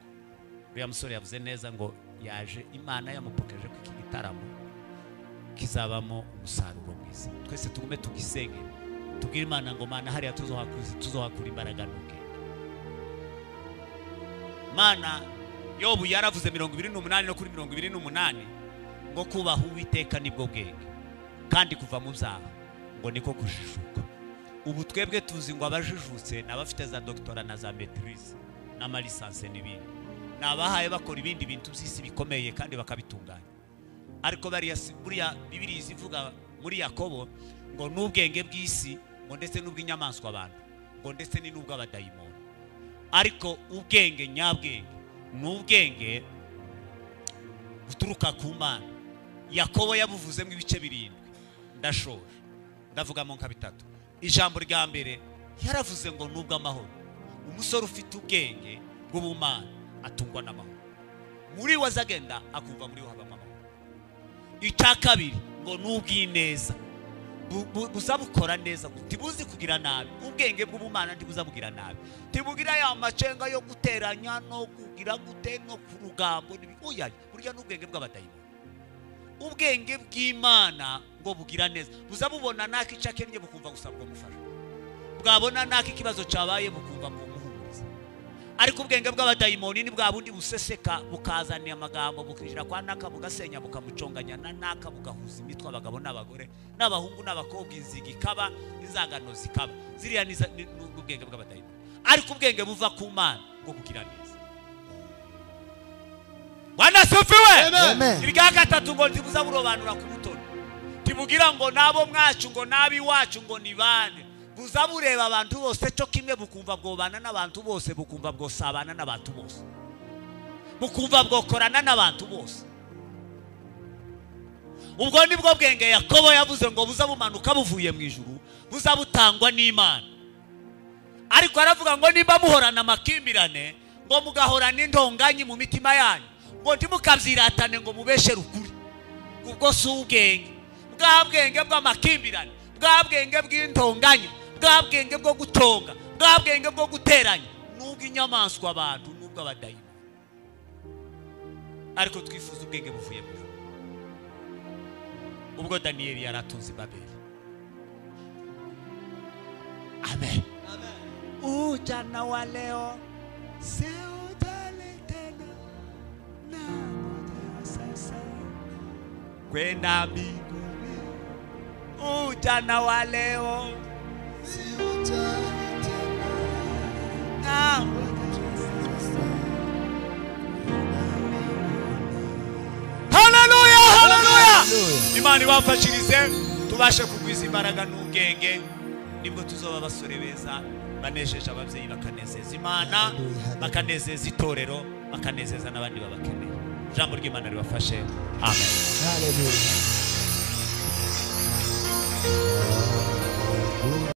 uriya musore yavuze neza ngo yaje Imana yamupokeje ku gitaramo kizabamo umusaruro mwiza twese tugume tugisenge tubwire Imana ngo Mana hariya tuzohakura imbaraga n'ubwenge Mana Yobu yaravuze 28 no kuri 28 ngo kubaha Uwiteka nibwo bwenge kandi kuva mu byaha ngo niko kujijuka ubu twebwe tuzi ngo abajijutse nabafite za doctora na za maîtrise na lisanse n'ibindi nabahaye bakora ibindi bintu by'isi bikomeye kandi bakabitunganya ariko buriya Bibiliya ivuga muri Yakobo ngo n'ubwenge bw'isi ngo ndetse n'ubw'inyamaswa abantu ngo ndetse ni n'ubw'abadayimoni ariko ubwenge nyabwenge n'ubwenge buturuka ku Mana Yakobo yabuvuzemo ibice 7 ndashoje ndavugamo nka 3 ijambo rya mbere yaravuze ngo nubwo amahoro umusore ufite ubwenge bw'ubumana atungwa n'amahoro muri wazagenda akumva muri habamo amahoro icya kabiri ngo nubwineza buzabukora neza tibuzi kugira nabi ubwenge bw'ubumana ndibuzabugira nabi tibugira ya macenga yo guteranya no kugira gute no ku rugambo oya burya n'ubwenge bw'abadayimoni ubwenge bw'Imana ngo bugira neza buzabubona naka icakennye bukumva gusabwa mufasha bwabona naka ikibazo cabaye bukumva ngo muhumurize ariko ubwenge bw'abadayimoni ni bwa bundi buseseka bukazaniye amagambo bukijira kwa naka bugasenya bukamuconganya na naka bugahuza imitwe abagabo n'abagore n'abahungu n'abakobwa inzigi kaba inzangano zikaba ziriya n'ubwenge bw'abadayimoni ariko ubwenge buva ku Mana ngo bugira neza Bwana asifiwe ibiga gatatu ngo ndibuza burobanura ku mutoni tibugira ngo nabo mwacu ngo nabi wacu ngo nibane buzabureba abantu bose cyo kimwe bukumva bwobana n'abantu bose bukumva bwosabana n'abantu bose bukumva bwokorana n'abantu bose ubwo nibwo bwenge Yakobo yavuze ngo buzabumanuka buvuye mu ijuru buzabutangwa n'Imana ariko aravuga ngo nimba muhorana amakimbirane ngo mugahorana indonganyi mu mitima yanyu ngo ntimukabyiratane ngo mubeshe rukuri ubwo si ubwenge bwa bwenge bw'amakimbirane bwa bwenge bw'intonganya bwa bwenge bwo gutonga bwa bwenge bwo guteranya nubwo inyamaswa abantu nubwo abadayimoni ariko twifuza ubwenge buvuye mu ijuru ubwo Daniyeli yaratunze Babeli amen ujana wa leo kwenda mbinguni ujana wa leo si ujana tena haleluya haleluya Imana ibafashirize tubashe kugwiza imbaraga n'ubwenge nibwo tuzoba basore beza banesheje ababyeyi bakanezeza Imana bakanezeza itorero bakanezeza n'abandi babakeneye ijambo ry'Imana ribafashe amen haleluya